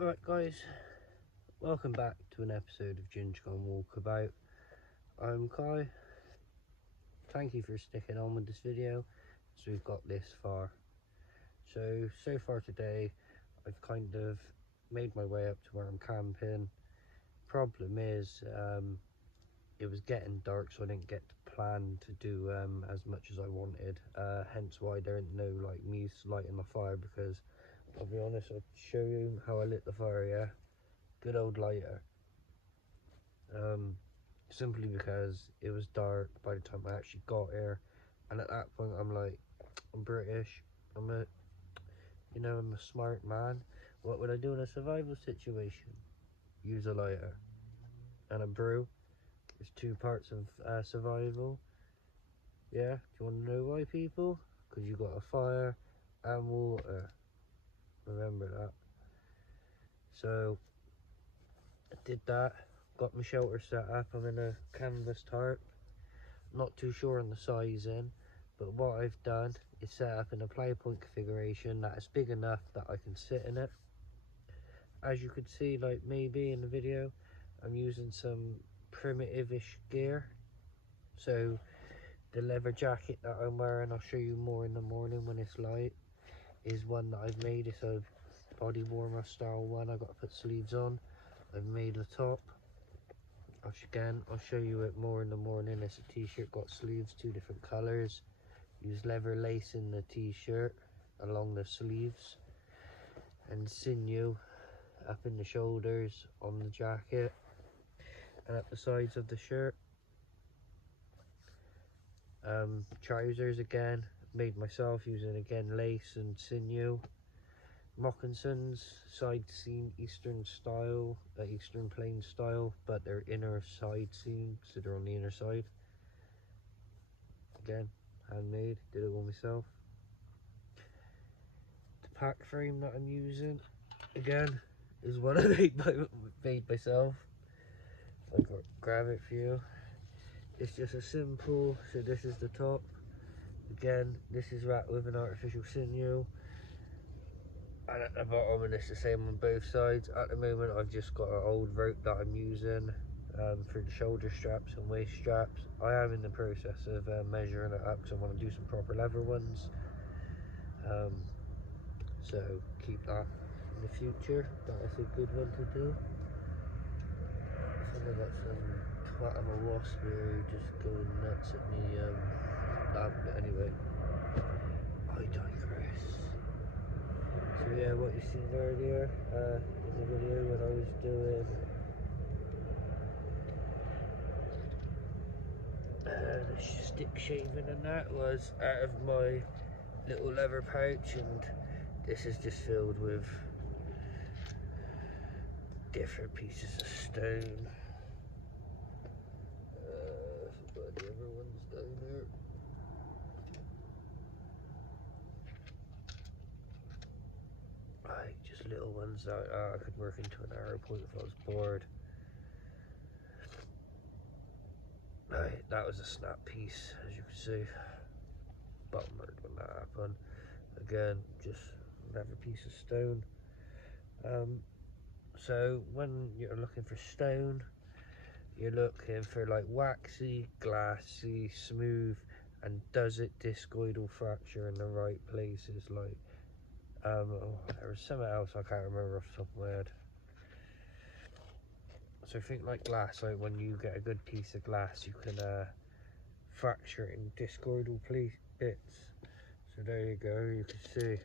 Alright guys, welcome back to an episode of Ginger Gone Walkabout. I'm Kai. Thank you for sticking on with this video as we've got this far. So far today I've kind of made my way up to where I'm camping. Problem is it was getting dark, so I didn't get to plan to do as much as I wanted, hence why there ain't no like me lighting the fire, because I'll be honest, I'll show you how I lit the fire. Yeah, good old lighter. Simply because it was dark by the time I actually got here, and at that point I'm like, I'm British, I'm a smart man. What would I do in a survival situation? Use a lighter and a brew. There's two parts of survival. Yeah, do you want to know why, people? Because you got a fire and water. Remember that. So I did that, got my shelter set up. I'm in a canvas tarp. Not too sure on the sizing, but what I've done is set up in a play point configuration that is big enough that I can sit in it. As you could see, like maybe in the video, I'm using some primitive-ish gear. So the leather jacket that I'm wearing, I'll show you more in the morning when it's light, is one that I've made. It's a body warmer style one. I got to put sleeves on. I've made the top. I'll show you it more in the morning. It's a t-shirt, got sleeves, two different colors. Use leather lace in the t-shirt along the sleeves, and sinew up in the shoulders on the jacket and up the sides of the shirt. Trousers again, made myself using again lace and sinew. Moccasins, side seam Eastern style, Eastern plain style, but they're inner side seam, so they're on the inner side. Again, handmade, did it all myself. The pack frame that I'm using, again, is one I made myself. I'll grab it for you. It's just a simple, so this is the top. Again, this is wrapped with an artificial sinew. And at the bottom, and it's the same on both sides. At the moment, I've just got an old rope that I'm using for the shoulder straps and waist straps. I am in the process of measuring it up because I want to do some proper leather ones. So keep that in the future. That is a good one to do. Someone got some twat of a wasp here just going nuts at me lamp, but anyway, I digress. So yeah, what you seen earlier is a video when I was doing the stick shaving, and that was out of my little leather pouch, and this is just filled with different pieces of stone. But the other one's down there. Right, just little ones that I could work into an arrow point if I was bored. Right, that was a snap piece, as you can see. Bummered when that happened. Again, just another piece of stone. So when you're looking for stone, you're looking for like waxy, glassy, smooth, and does it discoidal fracture in the right places? Like there was something else I can't remember off the top of my head. So think like glass, like when you get a good piece of glass, you can fracture it in discoidal bits. So there you go, you can see.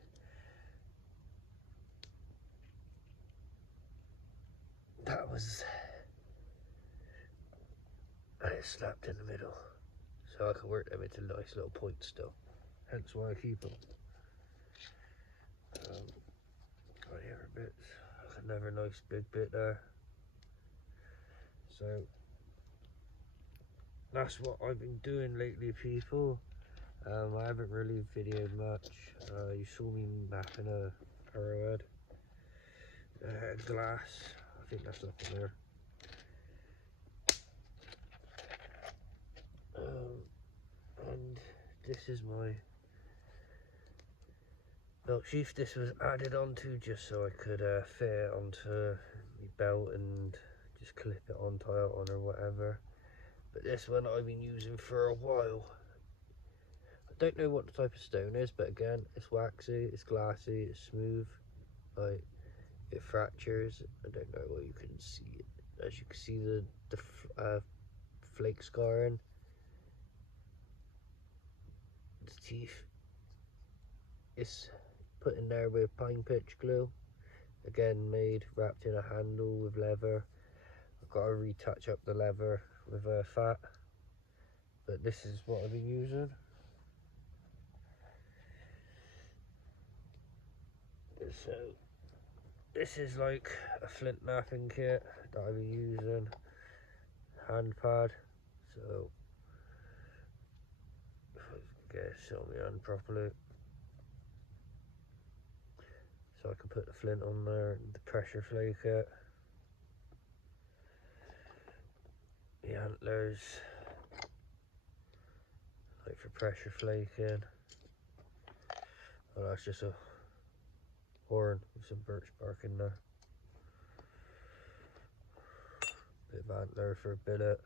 That was, and it snapped in the middle. So I can work them into nice little points still. Hence why I keep them. Right here are bits. Another nice big bit there. So that's what I've been doing lately, people. I haven't really videoed much. You saw me mapping a arrowhead. Glass, I think that's up in there. And this is my belt sheath. This was added onto just so I could fit it onto my belt and just clip it on, tie it on or whatever. But this one I've been using for a while. I don't know what the type of stone is, but again, it's waxy, it's glassy, it's smooth. Like, it fractures. I don't know what you can see. As you can see the flake scarring. The teeth. It's put in there with pine pitch glue. Again, wrapped in a handle with leather. I've got to retouch up the leather with fat. But this is what I've been using. So, this is like a flint knapping kit that I've been using. Hand pad. So, if I can get it show my hand properly. So I can put the flint on there, and the pressure flake it. The antlers, like for pressure flaking. Oh, that's just a horn with some birch bark in there. Bit of antler for a billet.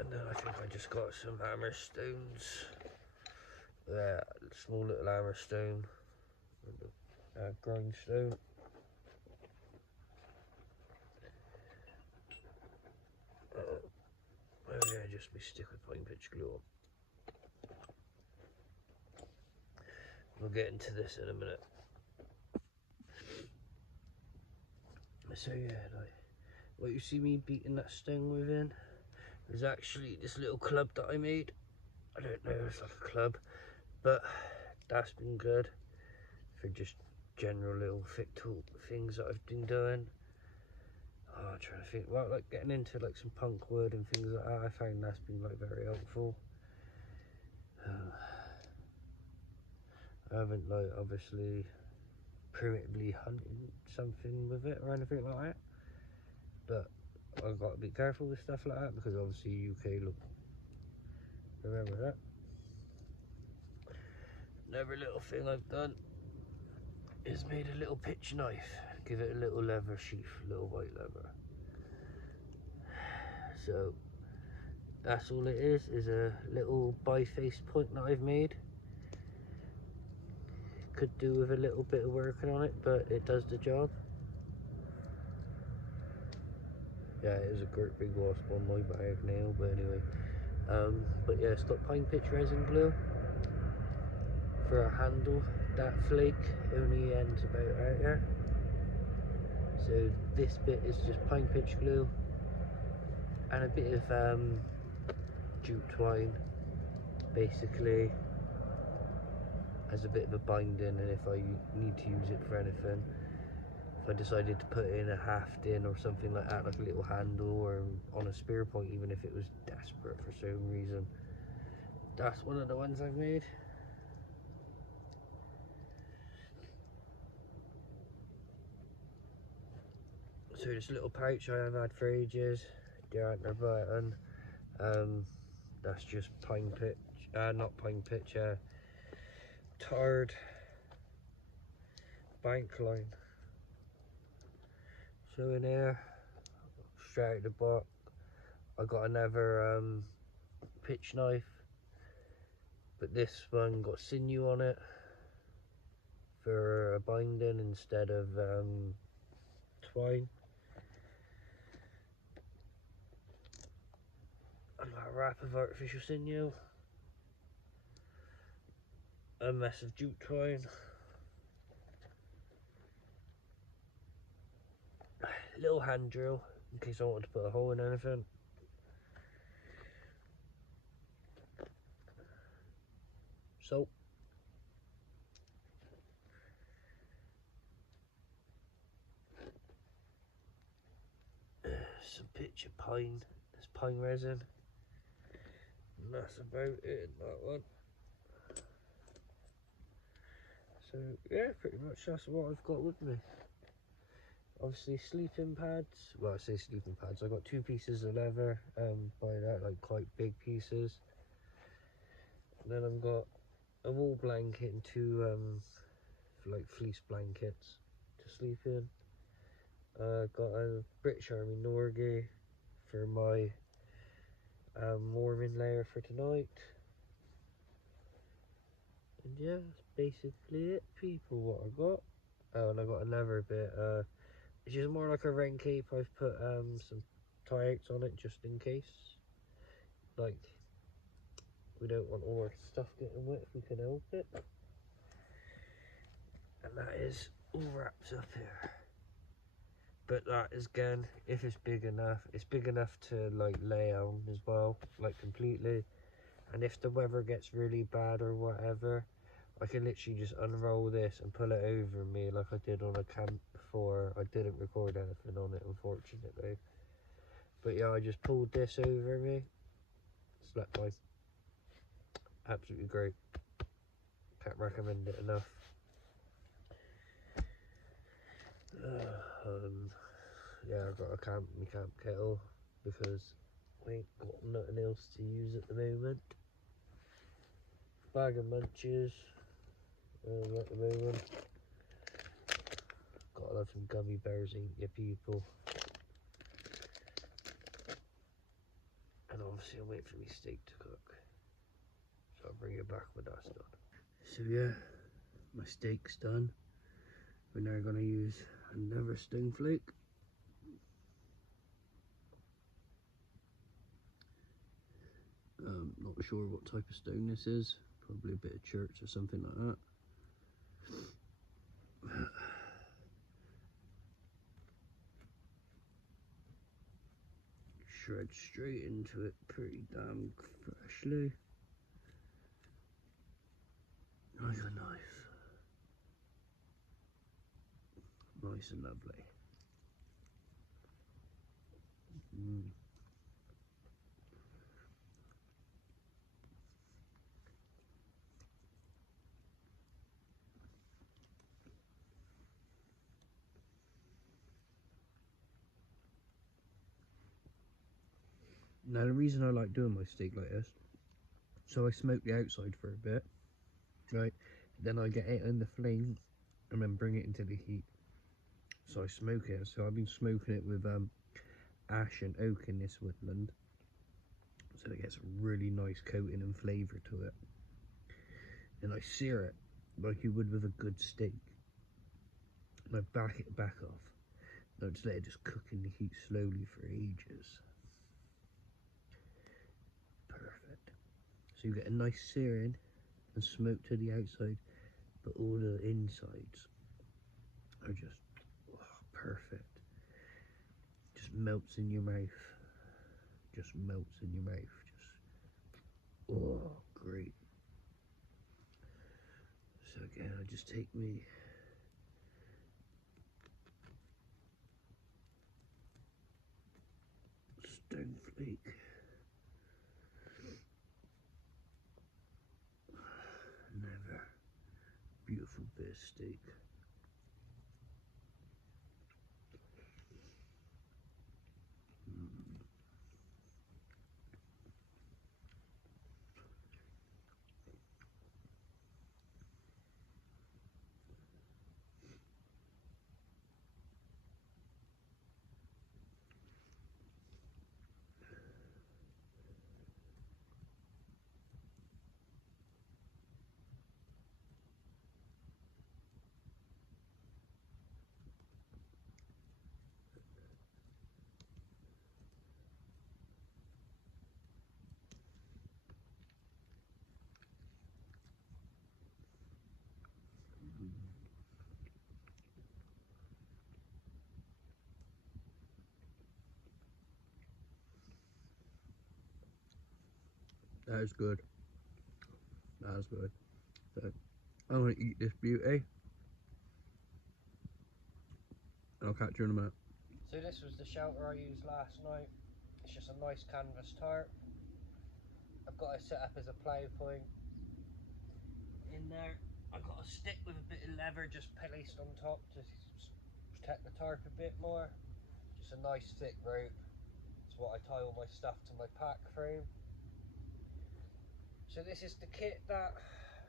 And then I think I just got some hammer stones. Yeah, small little hammer stone. Grindstone. Oh yeah, just me stick with pine pitch glue on. We'll get into this in a minute. So yeah, like what you see me beating that stone within is actually this little club that I made. I don't know, it's like a club, but that's been good for just general little thick tool things that I've been doing. Oh, I'm trying to think, well, like getting into like some punk wood and things like that, I found that's been like very helpful. I haven't like obviously primitively hunted something with it or anything like that, but I've got to be careful with stuff like that because obviously UK look. Remember that. Another little thing I've done is made a little pitch knife. Give it a little leather sheath, little white leather. So that's all it is a little bi-faced point that I've made. Could do with a little bit of working on it, but it does the job. Yeah, it is a great big wasp on my bag now, but anyway. But yeah, it's got pine pitch resin glue for a handle. That flake only ends about out there. So this bit is just pine pitch glue and a bit of jute twine, basically, as a bit of a binding, and if I need to use it for anything, if I decided to put in a haft in or something like that, like a little handle or on a spear point, even if it was desperate for some reason. That's one of the ones I've made. So this little pouch I have had for ages, the antler button, that's just pine pitch, not pine pitch, tarred bank line. So in here, straight out the box, I got another pitch knife, but this one got sinew on it for a binding instead of twine. And a wrap of artificial sinew, a mess of jute twine, a little hand drill in case I wanted to put a hole in anything. So some pitch of pine, there's pine resin, and that's about it in that one. So yeah, pretty much that's what I've got with me. Obviously sleeping pads, well I say sleeping pads, I got 2 pieces of leather, by that, like quite big pieces. Then I've got a wool blanket and two like fleece blankets to sleep in. Got a British Army Norgie for my warming layer for tonight. And yeah, that's basically it, people, what I got. Oh, and I got another bit, which is more like a rain cape. I've put some tie-outs on it just in case. Like, we don't want all our stuff getting wet if we can help it. And that is all wrapped up here. But that is, again, if it's big enough, it's big enough to like lay on as well, like completely. And if the weather gets really bad or whatever, I can literally just unroll this and pull it over me like I did on a camp before. I didn't record anything on it, unfortunately. But yeah, I just pulled this over me. Slept like absolutely great. Can't recommend it enough. Yeah, I've got my camp kettle because we ain't got nothing else to use at the moment. Bag of munchies at the moment. Gotta have some gummy bears, ain't you, people? And obviously I'll wait for my steak to cook, so I'll bring it back when that's done. So yeah, my steak's done. We're now going to use another stone flake. Not sure what type of stone this is, probably a bit of church or something like that. Shred straight into it pretty damn freshly. Nice and nice. Nice and lovely. Now the reason I like doing my steak like this, so I smoke the outside for a bit, right? Then I get it in the flame and then bring it into the heat. So I smoke it. So I've been smoking it with ash and oak in this woodland, so it gets a really nice coating and flavour to it. And I sear it like you would with a good steak. And I back it back off. And I just let it just cook in the heat slowly for ages. Perfect. So you get a nice searing and smoke to the outside, but all the insides are just perfect. Just melts in your mouth. Just melts in your mouth. Just great. So again, I just take me stone flake. Another beautiful bit of steak. That is good. That is good. So I'm gonna eat this beauty, and I'll catch you in a minute. So this was the shelter I used last night. It's just a nice canvas tarp. I've got it set up as a plough point. In there, I've got a stick with a bit of leather just placed on top to protect the tarp a bit more. Just a nice thick rope. It's what I tie all my stuff to my pack frame. So this is the kit, that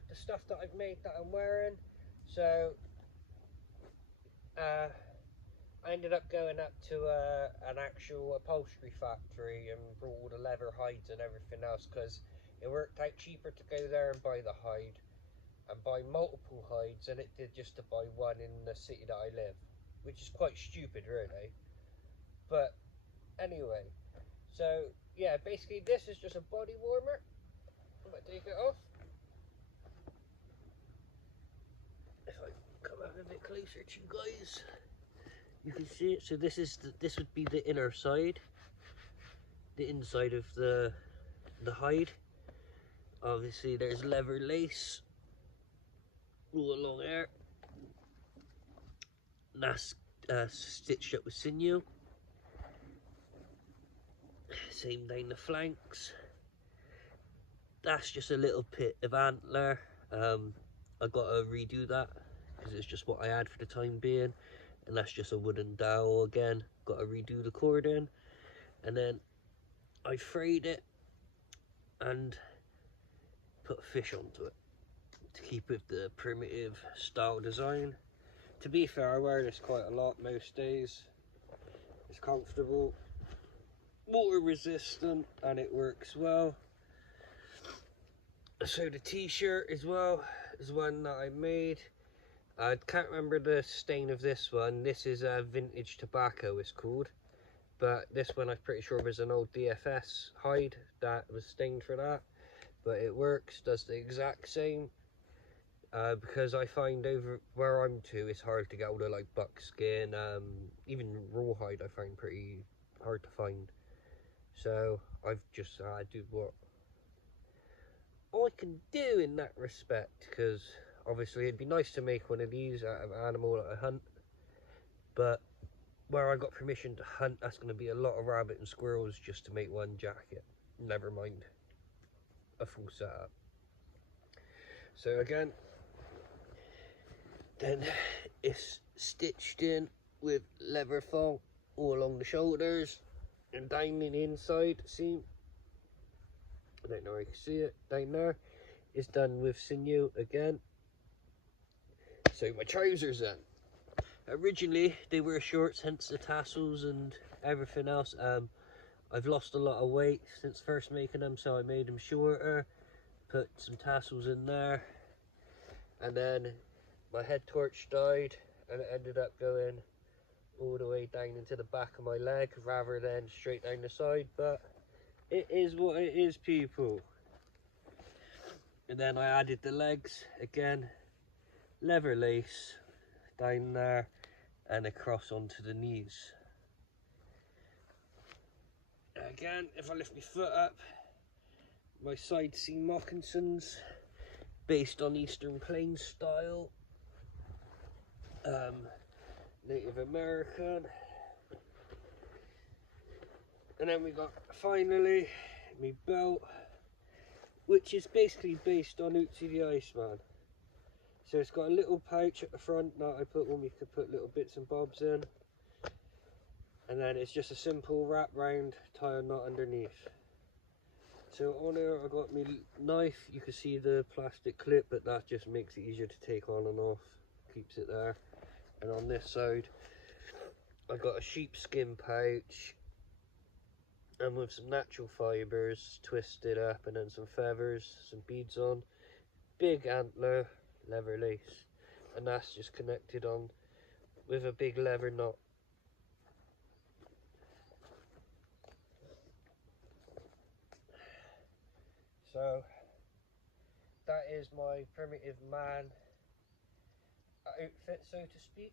the stuff that I've made that I'm wearing. So I ended up going up to an actual upholstery factory and brought all the leather hides and everything else, because it worked out cheaper to go there and buy the hide and buy multiple hides than it did just to buy one in the city that I live, which is quite stupid really. But anyway, so yeah, basically this is just a body warmer. I'm gonna take it off. If I come out a bit closer to you guys, you can see it. So this is this would be the inner side, the inside of the hide. Obviously there's leather lace all along there. And that's stitched up with sinew. Same down the flanks. That's just a little bit of antler. I gotta redo that because it's just what I had for the time being. And that's just a wooden dowel again. Gotta redo the cording. And then I frayed it and put a fish onto it to keep with the primitive style design. To be fair, I wear this quite a lot most days. It's comfortable, water resistant, and it works well. So the t-shirt as well is one that I made. I can't remember the stain of this one. This is vintage tobacco, it's called. But this one I'm pretty sure was an old DFS hide that was stained for that. But it works, does the exact same. Because I find over where I'm to, it's hard to get all the like buckskin, even rawhide I find pretty hard to find. So I've just do what I can do in that respect, because obviously it'd be nice to make one of these out of an animal that I hunt, but where I got permission to hunt, that's going to be a lot of rabbit and squirrels just to make one jacket, never mind a full setup. So again, then it's stitched in with leather thong all along the shoulders and down the inside seam. I don't know if you can see it down there. It's done with sinew again. So my trousers then. Originally they were shorts, hence the tassels and everything else. I've lost a lot of weight since first making them, so I made them shorter, put some tassels in there, and then my head torch died and it ended up going all the way down into the back of my leg rather than straight down the side, but it is what it is, people. And then I added the legs again, leather lace down there and across onto the knees. Again, if I lift my foot up, my side seam moccasins based on Eastern Plains style, Native American. And then we got finally my belt, which is basically based on Ootsy the Iceman. So it's got a little pouch at the front that I put when we could put little bits and bobs in, and then it's just a simple wrap round, tie a knot underneath. So on here I got my knife. You can see the plastic clip, but that just makes it easier to take on and off, keeps it there. And on this side I got a sheepskin pouch, and with some natural fibres twisted up, and then some feathers, some beads on, big antler, leather lace, and that's just connected on with a big leather knot. So that is my primitive man outfit, so to speak.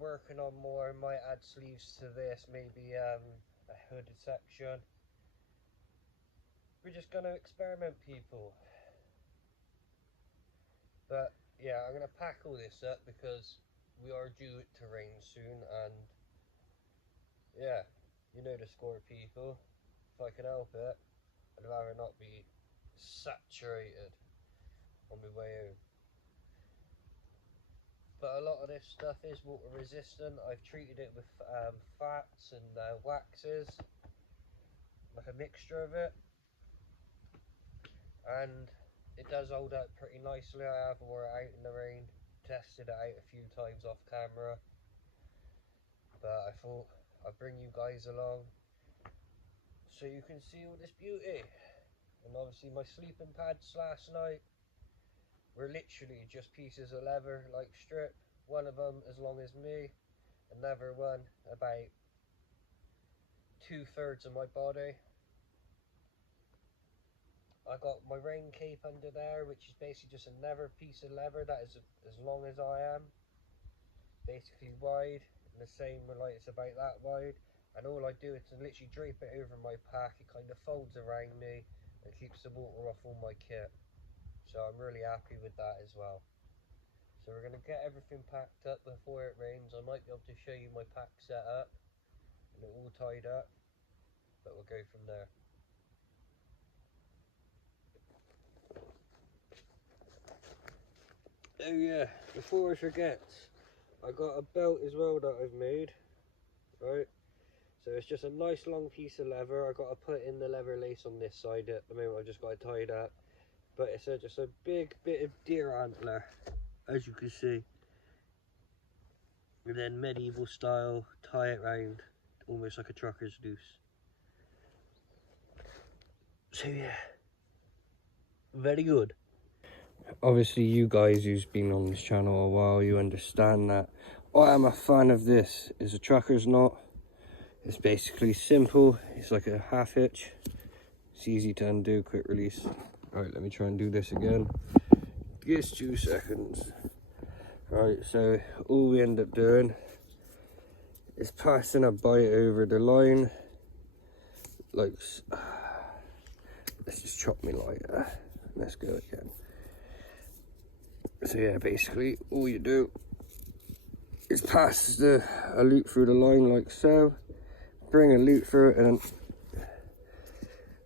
Working on more, might add sleeves to this, maybe a hooded section. We're just gonna experiment, people. But yeah, I'm gonna pack all this up because we are due it to rain soon, and yeah, you know the score, people. If I can help it, I'd rather not be saturated on my way home. But a lot of this stuff is water resistant. I've treated it with fats and waxes, like a mixture of it. and it does hold up pretty nicely. I have wore it out in the rain, tested it out a few times off camera, but I thought I'd bring you guys along so you can see all this beauty. And obviously my sleeping pads last night were literally just pieces of leather, like strip. One of them as long as me, another one about 2/3 of my body. I got my rain cape under there, which is basically just another piece of leather that is as long as I am, basically wide, and the same like it's about that wide. And all I do is to literally drape it over my pack. It kind of folds around me and keeps the water off all my kit. So I'm really happy with that as well. So we're going to get everything packed up before it rains. I might be able to show you my pack set up and it all tied up, but we'll go from there. Oh yeah, before I forget, I got a belt as well that I've made, right? So it's just a nice long piece of leather. I got to put in the leather lace on this side at the moment. I've just got it tied up, but it's just a big bit of deer antler, as you can see. And then medieval style, tie it round, almost like a trucker's noose. So yeah, very good. Obviously you guys who's been on this channel a while, you understand that I am a fan of this. It's a trucker's knot. It's basically simple. It's like a half hitch. It's easy to undo, quick release. Alright, let me try and do this again. Just 2 seconds. Right, so all we end up doing is passing a bite over the line. Like, let's just chop me lighter. Let's go again. So yeah, basically all you do is pass a loop through the line like so. Bring a loop through it, and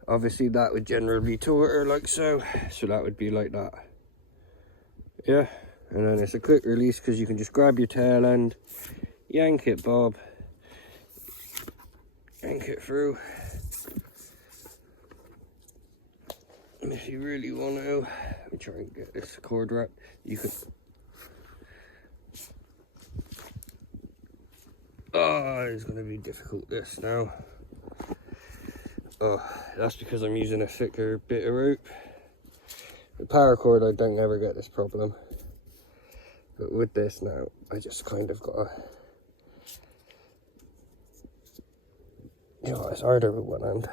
obviously that would generally tort her like so. So that would be like that. Yeah, and then it's a quick release because you can just grab your tail end, yank it, bob, yank it through. And if you really want to, let me try and get this cord wrapped. You can. Oh, it's going to be difficult this now. Oh, that's because I'm using a thicker bit of rope. The paracord, I don't ever get this problem. But with this now, I just kind of got to, you know, it's harder with one hand.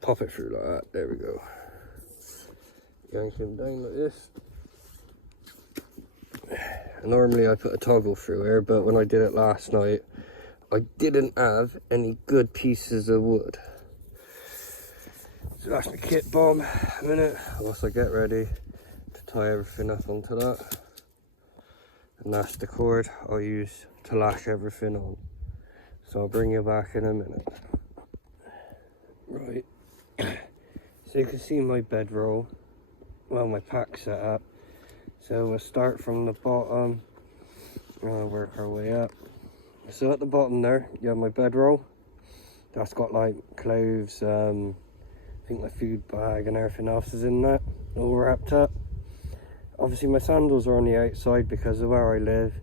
Pop it through like that, there we go. Yank him down like this. Normally I put a toggle through here, but when I did it last night, I didn't have any good pieces of wood. So that's my kit bomb. A minute, whilst I get ready to tie everything up onto that. And that's the cord I'll use to lash everything on. So I'll bring you back in a minute. Right, so you can see my bedroll, well, my pack set up. So we'll start from the bottom and we'll work our way up. So at the bottom there, you have my bedroll. That's got like clothes, I think my food bag and everything else is in that, all wrapped up. Obviously my sandals are on the outside because of where I live.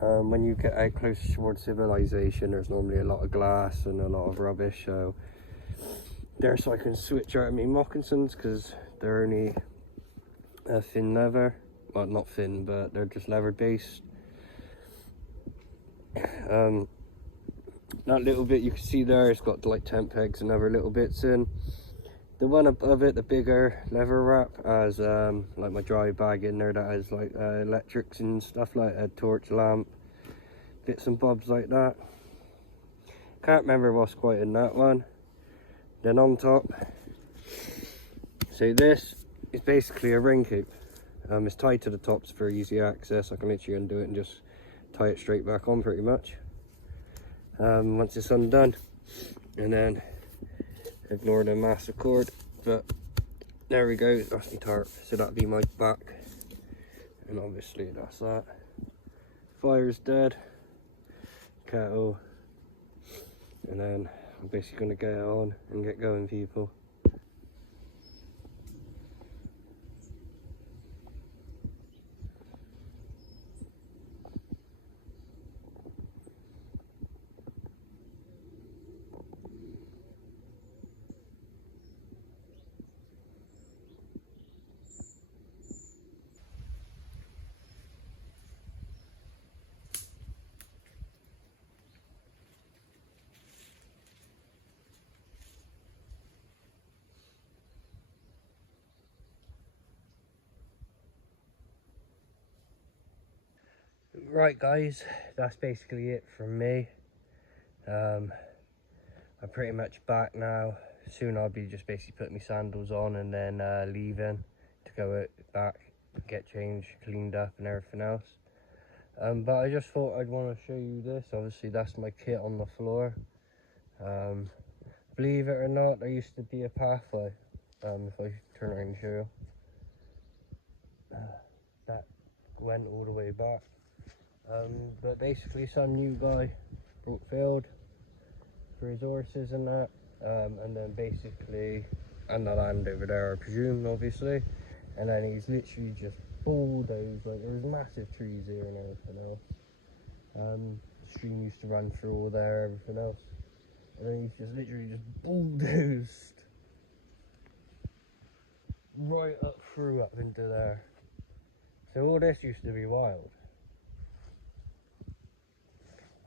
When you get out close towards civilization, there's normally a lot of glass and a lot of rubbish. So there, so I can switch out my moccasins because they're only thin leather. Well, not thin, but they're just leather based. That little bit you can see there, it's got like tent pegs and other little bits in. The one above it, the bigger leather wrap, has like my dry bag in there that has like electrics and stuff, like a torch lamp, bits and bobs like that. Can't remember what's quite in that one. Then on top, so this is basically a rain cape. It's tied to the tops for easy access. I can literally undo it and just tie it straight back on pretty much. Once it's undone, and then ignore the massive cord, but there we go, that's my tarp. So that'd be my back, and obviously that's that. Fire's dead, kettle, and then I'm basically going to get it on and get going, people. Right guys, that's basically it from me. I'm pretty much back now. Soon I'll be just basically putting my sandals on and then leaving to go back, get changed, cleaned up and everything else. But I just thought I'd want to show you this. Obviously that's my kit on the floor. Believe it or not, there used to be a pathway. If I turn around and show you, that went all the way back. But basically some new guy brought field for his horses and that, and then basically, and the land over there I presume obviously, and then he's literally just bulldozed, like there was massive trees here and everything else. Stream used to run through all there, everything else, and then he's just literally just bulldozed right up through up into there. So all this used to be wild.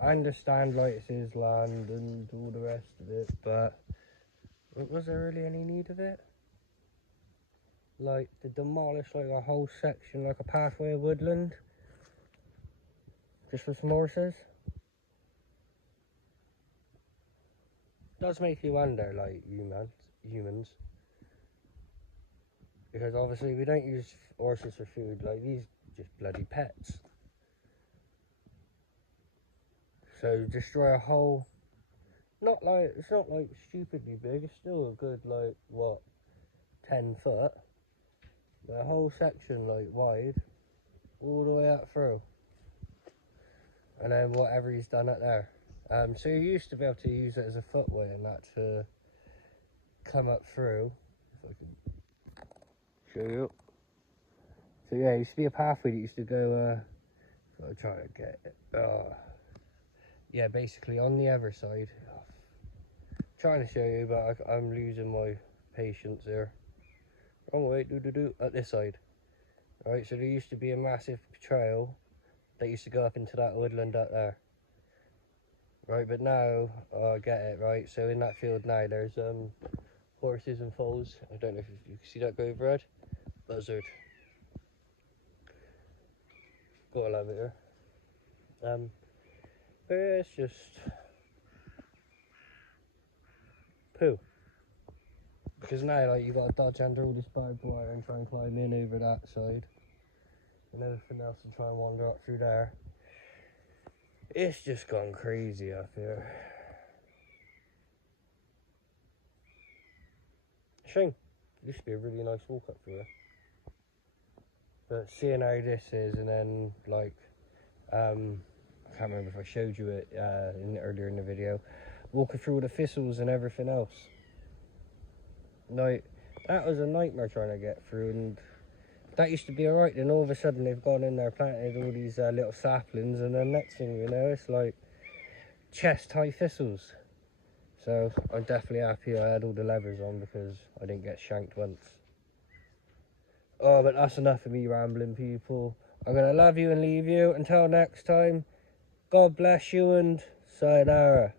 I understand like it's his land and all the rest of it, but was there really any need of it? Like to demolish like a whole section, like a pathway of woodland, just for some horses? Does make you wonder, like humans, because obviously we don't use horses for food. Like these, just bloody pets. So destroy a whole, it's not like stupidly big. It's still a good like what, 10 foot, but a whole section like wide, all the way up through, and then whatever he's done up there. So you used to be able to use it as a footway and that to come up through. If I can show you. So yeah, it used to be a pathway that used to go. I'll try to get it. Yeah, basically on the other side. Trying to show you, but I'm losing my patience here. Wrong way, at this side. Right, so there used to be a massive trail that used to go up into that woodland up there. Right, but now, I get it, right, so in that field now there's horses and foals. I don't know if you can see that go overhead. Buzzard. Gotta love it here. But yeah, it's just poo. Because now, like, you've got to dodge under all this barbed wire and try and climb in over that side. And everything else and try and wander up through there. It's just gone crazy up here. Shame. It used to be a really nice walk up through here. But seeing how this is, and then like, I can't remember if I showed you it earlier in the video, walking through the thistles and everything else. Like, that was a nightmare trying to get through, and that used to be alright. Then all of a sudden they've gone in there, planted all these little saplings, and then next thing you know, it's like chest high thistles. So I'm definitely happy I had all the levers on because I didn't get shanked once. Oh, but that's enough of me rambling, people. I'm gonna love you and leave you. Until next time, God bless you and sayonara.